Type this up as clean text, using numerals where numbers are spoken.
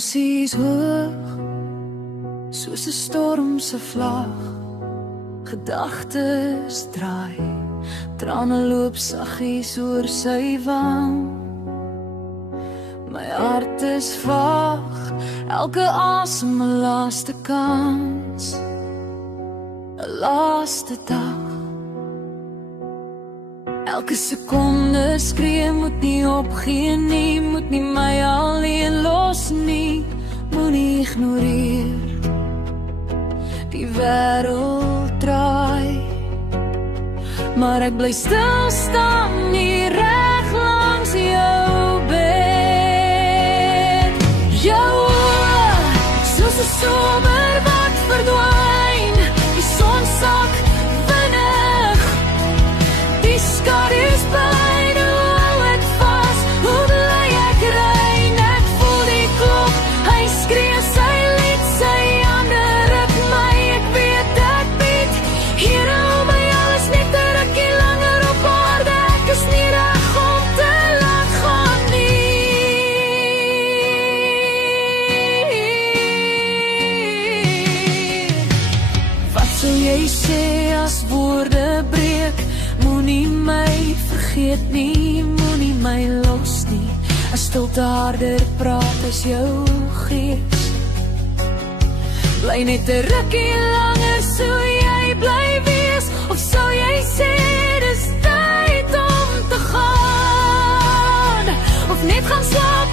Emosies hoog, soos 'n storm se vlag. Gedagtes draai, trane loop saggies oor sy wang. My hart is vaag, elke asem 'n laaste kans, 'n laaste dag. Elke sekonde skree, moet nie opgee nie, moet nie my alleen los nie, moenie ignoreer. Die wêreld draai, maar ek bly stil staan hier reg langs jou bed. Jou oë, soos 'n somer wat verdwyn, die son sak vinnig, die skadu's pyn, hoe hou ek vas, hoe bly ek rein, ek voel die klop, hy skree sy lied, sy hande ruk my, ek weet ek bied, hier om my alles net 'n rukkie langer op aarde, ek is nie reg om te laat gaan nie. Wat sal jy sê as woorde breek, moenie my vergeet nie, moenie my los nie, as stilte harder praat as jou gees. Bly net 'n rukkie langer, so jy bly wees, of sou jy sê dis tyd om te gaan, of net gaan slaap